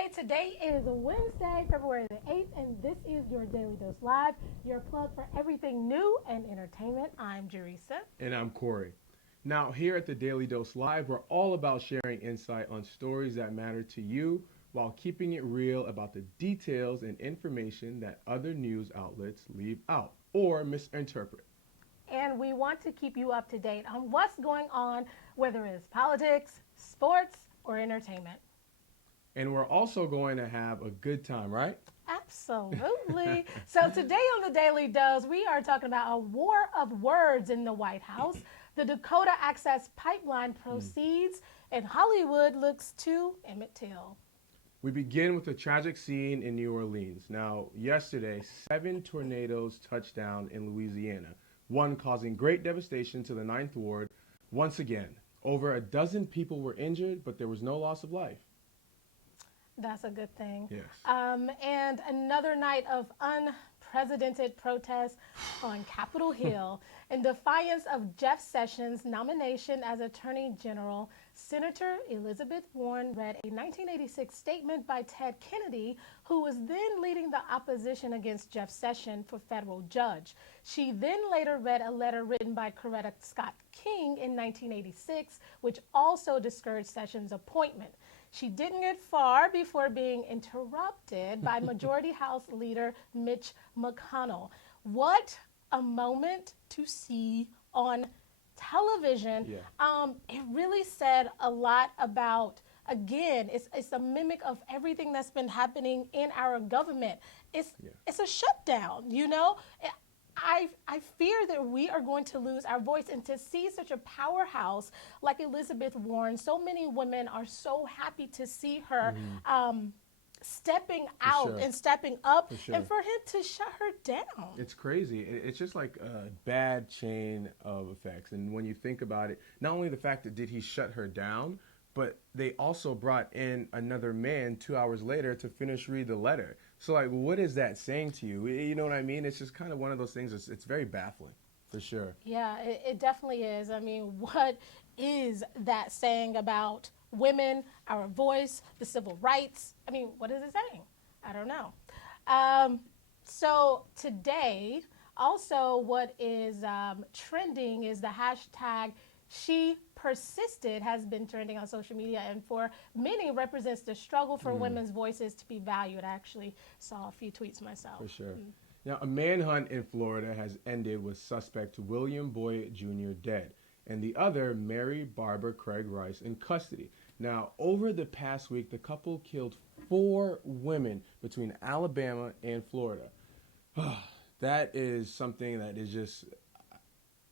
Day. Today is Wednesday, February the 8th, and this is your Daily Dose Live, your plug for everything new and entertainment. I'm Jerisa. And I'm Corey. Now, here at the Daily Dose Live, we're all about sharing insight on stories that matter to you while keeping it real about the details and information that other news outlets leave out or misinterpret. And we want to keep you up to date on what's going on, whether it's politics, sports, or entertainment. And we're also going to have a good time, right? Absolutely. So today on the Daily Dose, we are talking about a war of words in the White House. The Dakota Access Pipeline proceeds, and Hollywood looks to Emmett Till. We begin with a tragic scene in New Orleans. Now, yesterday, 7 tornadoes touched down in Louisiana, one causing great devastation to the Ninth Ward. Once again, over a dozen people were injured, but there was no loss of life. That's a good thing. Yes. And another night of unprecedented protests on Capitol Hill. In defiance of Jeff Sessions' nomination as Attorney General, Senator Elizabeth Warren read a 1986 statement by Ted Kennedy, who was then leading the opposition against Jeff Sessions for federal judge. She then later read a letter written by Coretta Scott King in 1986, which also discouraged Sessions' appointment. She didn't get far before being interrupted by Majority House Leader Mitch McConnell. What a moment to see on television. Yeah. It really said a lot about, again, it's a mimic of everything that's been happening in our government. It's a shutdown, you know? I fear that we are going to lose our voice, and to see such a powerhouse like Elizabeth Warren, so many women are so happy to see her stepping out and stepping up, and for him to shut her down. It's crazy. It's just like a bad chain of effects. And when you think about it, not only the fact that did he shut her down, but they also brought in another man 2 hours later to finish read the letter. So, like, what is that saying to you? You know what I mean? It's just kind of one of those things. It's very baffling, for sure. Yeah, it definitely is. I mean, what is that saying about women, our voice, the civil rights? I mean, what is it saying? I don't know. So today, also what is trending is the hashtag She Persisted has been trending on social media, and for many represents the struggle for women's voices to be valued. I actually saw a few tweets myself. For sure. Now, a manhunt in Florida has ended with suspect William Boyd Jr. dead, and the other, Mary Barbara Craig Rice, in custody. Now, over the past week, the couple killed 4 women between Alabama and Florida. That is something that is just,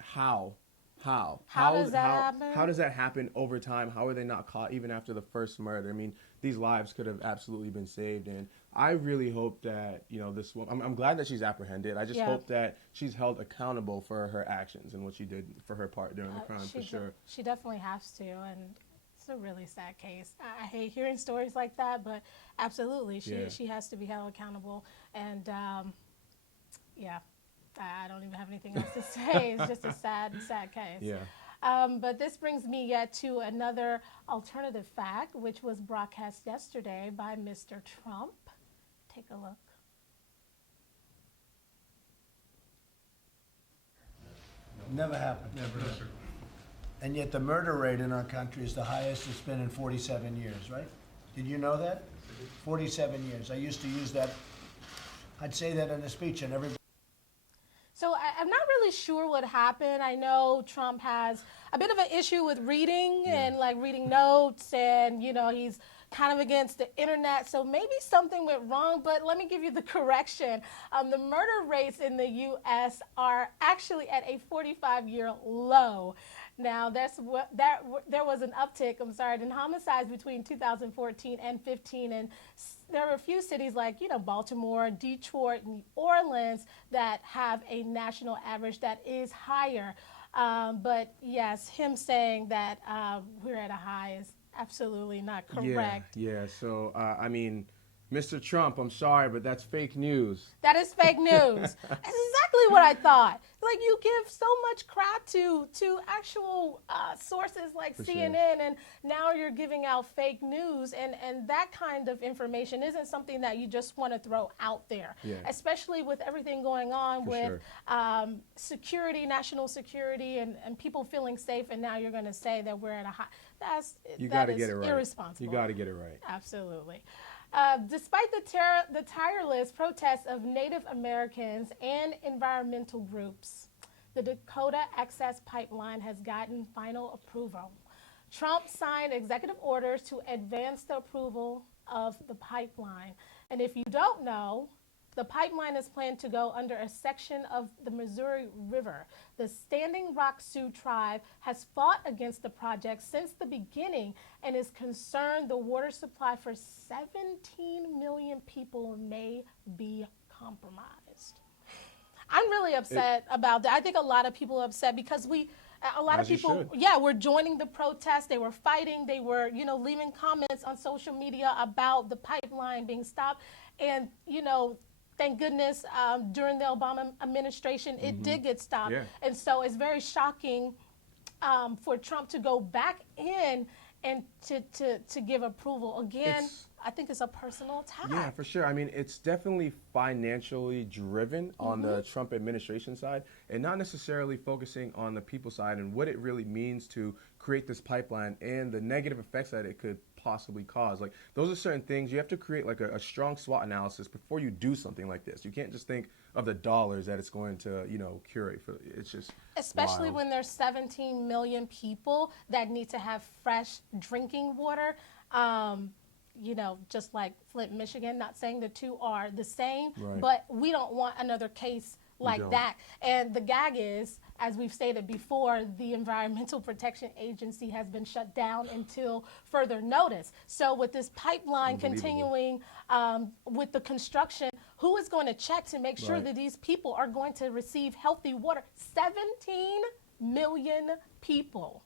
How does that happen? How does that happen over time? How are they not caught even after the first murder? I mean, these lives could have absolutely been saved, and I really hope that, you know, this woman, I'm glad that she's apprehended. I just hope that she's held accountable for her actions and what she did for her part during the crime, for sure. She definitely has to, and it's a really sad case. I hate hearing stories like that, but absolutely, she has to be held accountable, and I don't even have anything else to say. It's just a sad case. Yeah. But this brings me yet to another alternative fact, which was broadcast yesterday by Mr. Trump. Take a look. Never happened. Never. And yet the murder rate in our country is the highest it's been in 47 years, right? Did you know that? 47 years. I used to use that. I'd say that in a speech, and everybody. So I'm not really sure what happened. I know Trump has a bit of an issue with reading and like reading notes, and you know, he's kind of against the internet. So maybe something went wrong, but let me give you the correction. The murder rates in the U.S. are actually at a 45-year low. Now, there was an uptick, in homicides between 2014 and 15, and there are a few cities like, you know, Baltimore, Detroit, and New Orleans that have a national average that is higher. But yes, him saying that we're at a high is absolutely not correct. Yeah. So, I mean, Mr. Trump, I'm sorry, but that's fake news. That is fake news. That's exactly what I thought. like you give so much crap to actual sources like For CNN, sure. and now you're giving out fake news, and that kind of information isn't something that you just want to throw out there, Yeah. especially with everything going on For with sure. security, national security, and people feeling safe, and now you're going to say that we're at a high. You That got to is get it right. irresponsible. You got to get it right. Absolutely. Despite the tireless protests of Native Americans and environmental groups, the Dakota Access Pipeline has gotten final approval. Trump signed executive orders to advance the approval of the pipeline. And if you don't know, the pipeline is planned to go under a section of the Missouri River. The Standing Rock Sioux tribe has fought against the project since the beginning and is concerned the water supply for 17 million people may be compromised. I'm really upset about that. I think a lot of people are upset because a lot of As you people, should. yeah, were joining the protest. They were fighting. They were, leaving comments on social media about the pipeline being stopped. And, thank goodness during the Obama administration, it did get stopped. Yeah. And so it's very shocking for Trump to go back in and to give approval. Again, It's- I think it's a personal attack. Yeah, for sure. I mean, it's definitely financially driven on the Trump administration side and not necessarily focusing on the people side and what it really means to create this pipeline and the negative effects that it could possibly cause. Like, those are certain things you have to create, like a strong SWOT analysis before you do something like this. You can't just think of the dollars that it's going to, curate. It's just Especially wild. when there's 17 million people that need to have fresh drinking water. Just like Flint, Michigan, not saying the two are the same, Right. but we don't want another case like don't. that. And the gag is, as we've stated before, the Environmental Protection Agency has been shut down until further notice. So with this pipeline Unbelievable. continuing with the construction, who is going to check to make sure Right. that these people are going to receive healthy water? 17 million people.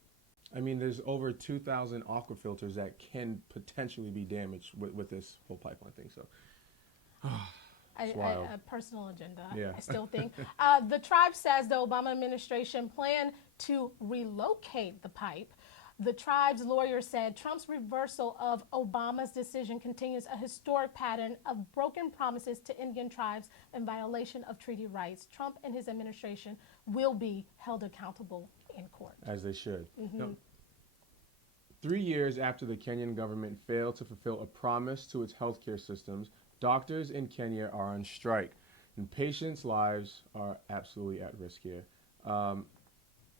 I mean, there's over 2,000 aquifilters that can potentially be damaged with this whole pipeline thing. So wild. A personal agenda, Yeah. I still think. The tribe says the Obama administration planned to relocate the pipe. The tribe's lawyer said Trump's reversal of Obama's decision continues a historic pattern of broken promises to Indian tribes in violation of treaty rights. Trump and his administration will be held accountable in court. As they should. Now, 3 years after the Kenyan government failed to fulfill a promise to its healthcare systems, doctors in Kenya are on strike, and patients' lives are absolutely at risk here.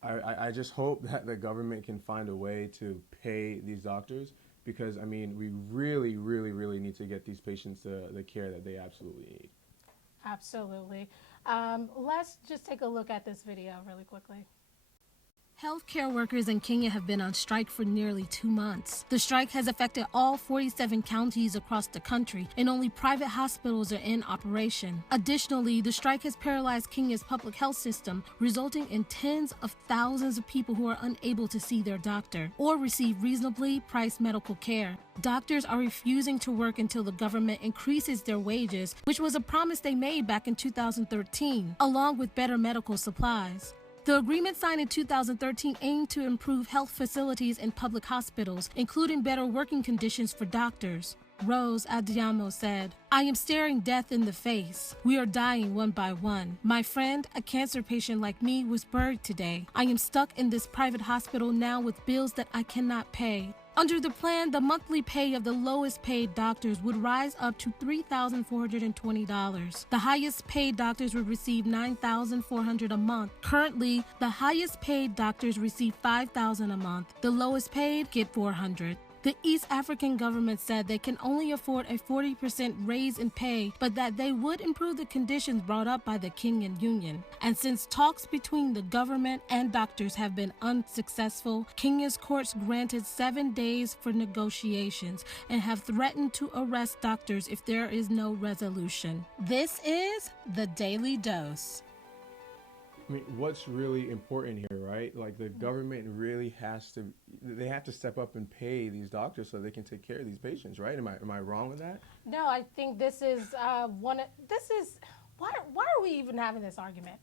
I just hope that the government can find a way to pay these doctors because, I mean, we really, really, really need to get these patients the care that they absolutely need. Absolutely. Let's just take a look at this video really quickly. Healthcare workers in Kenya have been on strike for nearly 2 months. The strike has affected all 47 counties across the country, and only private hospitals are in operation. Additionally, the strike has paralyzed Kenya's public health system, resulting in tens of thousands of people who are unable to see their doctor or receive reasonably priced medical care. Doctors are refusing to work until the government increases their wages, which was a promise they made back in 2013, along with better medical supplies. The agreement signed in 2013 aimed to improve health facilities in public hospitals, including better working conditions for doctors. Rose Adiamo said, "I am staring death in the face. We are dying one by one. My friend, a cancer patient like me, was buried today. I am stuck in this private hospital now with bills that I cannot pay." Under the plan, the monthly pay of the lowest paid doctors would rise up to $3,420. The highest paid doctors would receive $9,400 a month. Currently, the highest paid doctors receive $5,000 a month. The lowest paid get $400. The East African government said they can only afford a 40% raise in pay, but that they would improve the conditions brought up by the Kenyan Union. And since talks between the government and doctors have been unsuccessful, Kenya's courts granted 7 days for negotiations and have threatened to arrest doctors if there is no resolution. This is the Daily Dose. I mean, what's really important here, right? Like the government really they have to step up and pay these doctors so they can take care of these patients, right? Am I wrong with that? No, I think this is why are we even having this argument?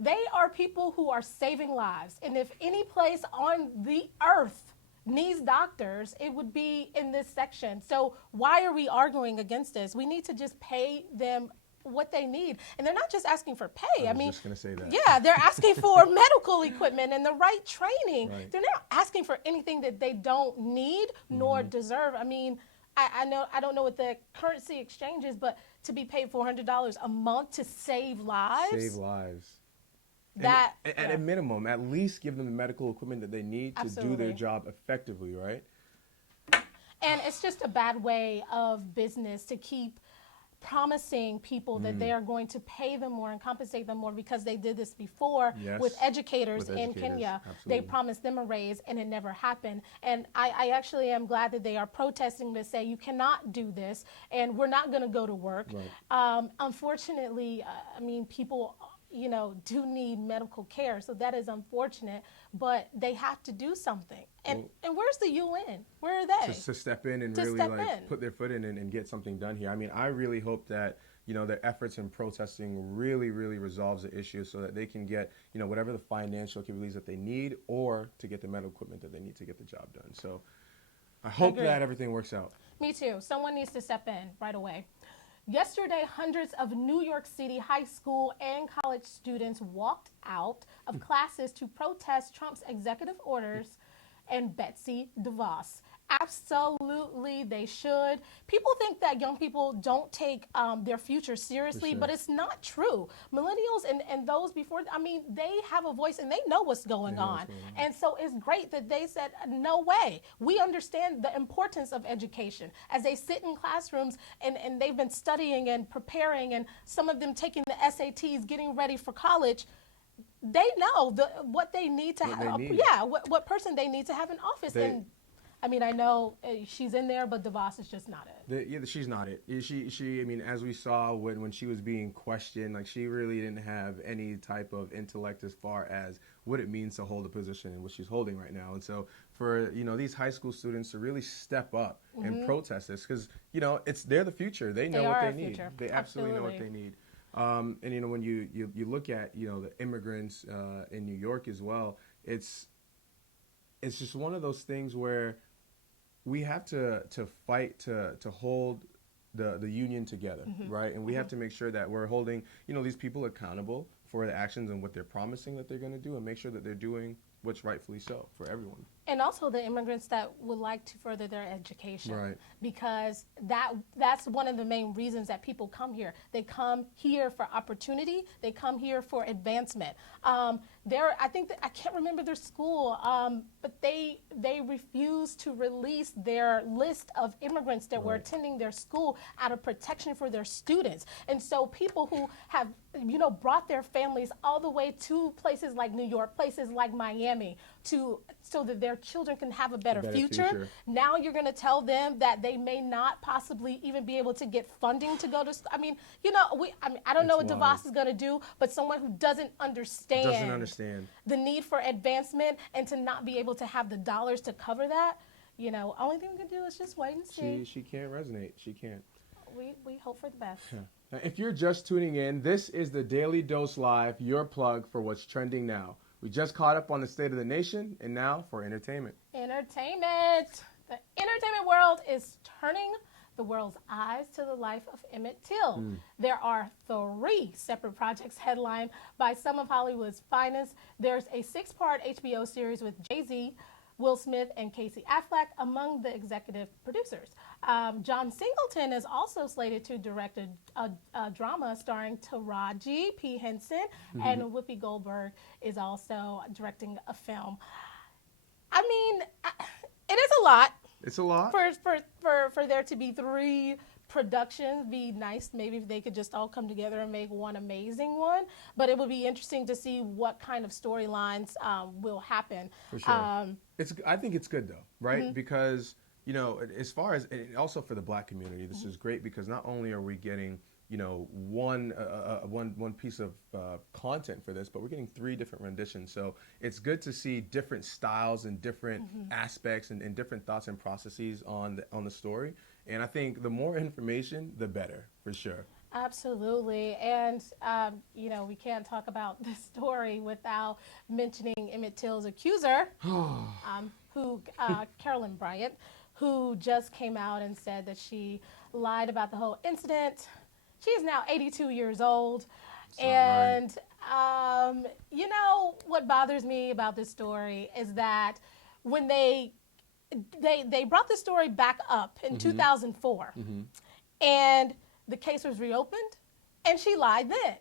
They are people who are saving lives. And if any place on the earth needs doctors, it would be in this section. So why are we arguing against this? We need to just pay them what they need. And they're not just asking for pay. I was just going to say that. Yeah, they're asking for medical equipment and the right training. Right. They're not asking for anything that they don't need nor deserve. I mean, I don't know what the currency exchange is, but to be paid $400 a month to save lives. Save lives. That And at a minimum, at least give them the medical equipment that they need to do Absolutely. their job effectively, right? And it's just a bad way of business to keep promising people that they are going to pay them more and compensate them more, because they did this before Yes, with educators with in educators, Kenya. absolutely. They promised them a raise and it never happened. And I actually am glad that they are protesting to say you cannot do this and we're not going to go to work. Right. Unfortunately, I mean, people, do need medical care, so that is unfortunate, but they have to do something. And where's the UN? Where are they? To step in and To really step like in. put their foot in and get something done here. I mean, I really hope that their efforts in protesting really, really resolves the issue so that they can get whatever the financial capabilities that they need, or to get the medical equipment that they need to get the job done. So I hope agree. that everything works out. Me too. Someone needs to step in right away. Yesterday, hundreds of New York City high school and college students walked out of classes to protest Trump's executive orders and Betsy DeVos. Absolutely, they should. People think that young people don't take their future seriously, sure. but it's not true. Millennials and those before, I mean, they have a voice and they know what's going on. And so it's great that they said, no way. We understand the importance of education. As they sit in classrooms and they've been studying and preparing, and some of them taking the SATs, getting ready for college, they know what they need to have. they need. Yeah, what person they need to have in office. And I mean, I know she's in there, but DeVos is just not it. She's not it. She. I mean, as we saw when she was being questioned, like, she really didn't have any type of intellect as far as what it means to hold a position and what she's holding right now. And so for these high school students to really step up and protest this, because they're the future. They know They what are they our need. future. They absolutely know what they Absolutely. need. And when you look at the immigrants in New York as well, it's just one of those things where we have to fight to hold the union together, right? And we have to make sure that we're holding these people accountable for the actions and what they're promising that they're going to do, and make sure that they're doing what's rightfully so for everyone. And also the immigrants that would like to further their education. Right. Because that's one of the main reasons that people come here. They come here for opportunity. They come here for advancement. I think I can't remember their school, but they refused to release their list of immigrants that were attending their school out of protection for their students. And so people who have brought their families all the way to places like New York, places like Miami, so that their children can have a better future. Now you're going to tell them that they may not possibly even be able to get funding to go to school. I mean, I don't know what wild. DeVos is going to do, but someone who doesn't understand the need for advancement and to not be able to have the dollars to cover that, only thing we can do is just wait and see. She can't resonate. She can't. We hope for the best. Now, if you're just tuning in, this is the Daily Dose Live, your plug for what's trending now. We just caught up on the state of the nation, and now for entertainment. Entertainment. The entertainment world is turning the world's eyes to the life of Emmett Till. There are 3 separate projects headlined by some of Hollywood's finest. There's a 6-part HBO series with Jay-Z, Will Smith, and Casey Affleck among the executive producers. John Singleton is also slated to direct a drama starring Taraji P. Henson, and Whoopi Goldberg is also directing a film. I mean, it is a lot. It's a lot. For there to be 3 productions. Be nice maybe if they could just all come together and make one amazing one. But it would be interesting to see what kind of storylines will happen. For sure. I think it's good though, right? Because as far as, and also for the Black community, this is great because not only are we getting one piece of content for this, but we're getting 3 different renditions. So it's good to see different styles and different aspects and different thoughts and processes on the story. And I think the more information, the better, for sure. Absolutely. And, we can't talk about this story without mentioning Emmett Till's accuser, Carolyn Bryant, who just came out and said that she lied about the whole incident. She is now 82 years old. And, what bothers me about this story is that when they brought the story back up in 2004, and the case was reopened, and she lied then.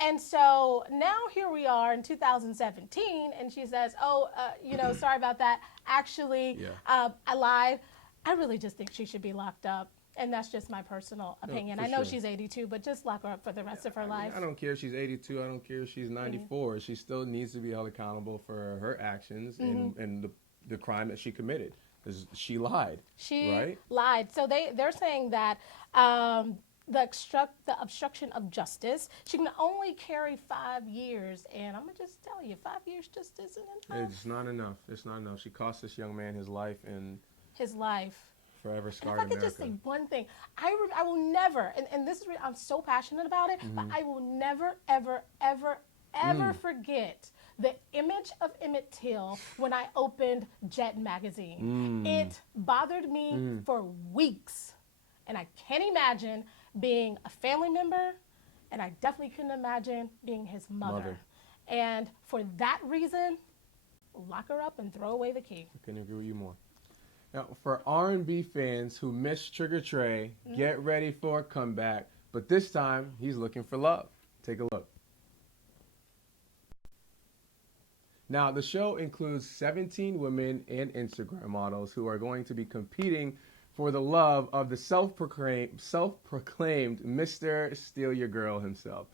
And so now here we are in 2017, and she says, sorry about that. Actually, I lied. I really just think she should be locked up. And that's just my personal opinion. I know she's 82, but just lock her up for the rest of her life. I don't care if she's 82. I don't care if she's 94. She still needs to be held accountable for her actions and the crime that she committed. Because she lied. She lied. So they're saying that the obstruction of justice, she can only carry 5 years. And I'm going to just tell you, 5 years just isn't enough. It's not enough. It's not enough. She cost this young man his life and forever scarred If I could America. just say one thing, I will never, and this is I'm so passionate about it, but I will never, ever, ever, ever forget the image of Emmett Till when I opened Jet magazine. It bothered me for weeks, and I can't imagine being a family member, and I definitely couldn't imagine being his mother. And for that reason, lock her up and throw away the key. I couldn't agree with you more. Now, for R&B fans who miss Trigger Trey, get ready for a comeback. But this time, he's looking for love. Take a look. Now, the show includes 17 women and Instagram models who are going to be competing for the love of the self-proclaimed Mr. Steal Your Girl himself.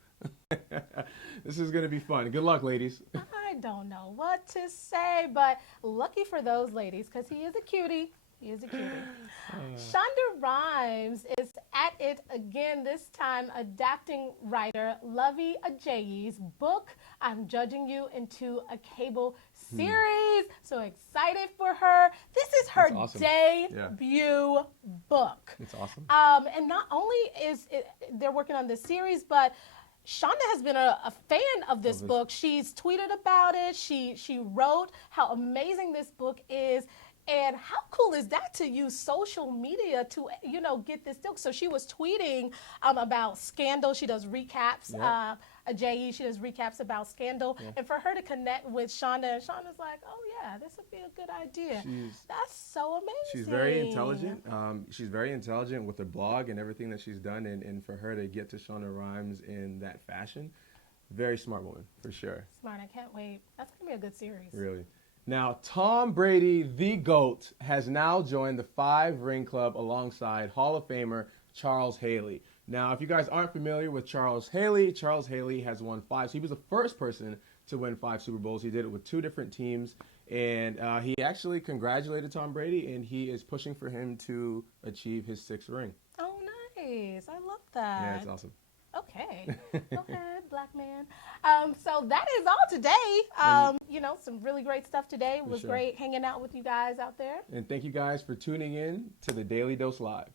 This is going to be fun. Good luck, ladies. I don't know what to say, but lucky for those ladies, because he is a cutie. He is a cutie. Shonda Rhimes is at it again, this time adapting writer Lovey Ajayi's book, I'm Judging You, into a cable series. So excited for her. This is her debut book. It's awesome. And not only is they're working on this series, but Shonda has been a fan of this book. She's tweeted about it. She wrote how amazing this book is. And how cool is that to use social media to, get this deal? So she was tweeting about Scandal. She does recaps. Ajayi, she does recaps about Scandal. And for her to connect with Shonda, and Shonda's like, oh, yeah, this would be a good idea. That's so amazing. She's very intelligent. She's very intelligent with her blog and everything that she's done. And for her to get to Shonda Rhimes in that fashion, very smart woman, for sure. Smart. I can't wait. That's going to be a good series. Really. Now, Tom Brady, the GOAT, has now joined the 5 Ring Club alongside Hall of Famer Charles Haley. Now, if you guys aren't familiar with Charles Haley has won 5. So he was the first person to win 5 Super Bowls. He did it with 2 different teams. And he actually congratulated Tom Brady, and he is pushing for him to achieve his 6th ring. Oh, nice. I love that. Yeah, it's awesome. Okay. Go ahead, black man. So that is all today. Some really great stuff today. It was great hanging out with you guys out there. And thank you guys for tuning in to the Daily Dose Live.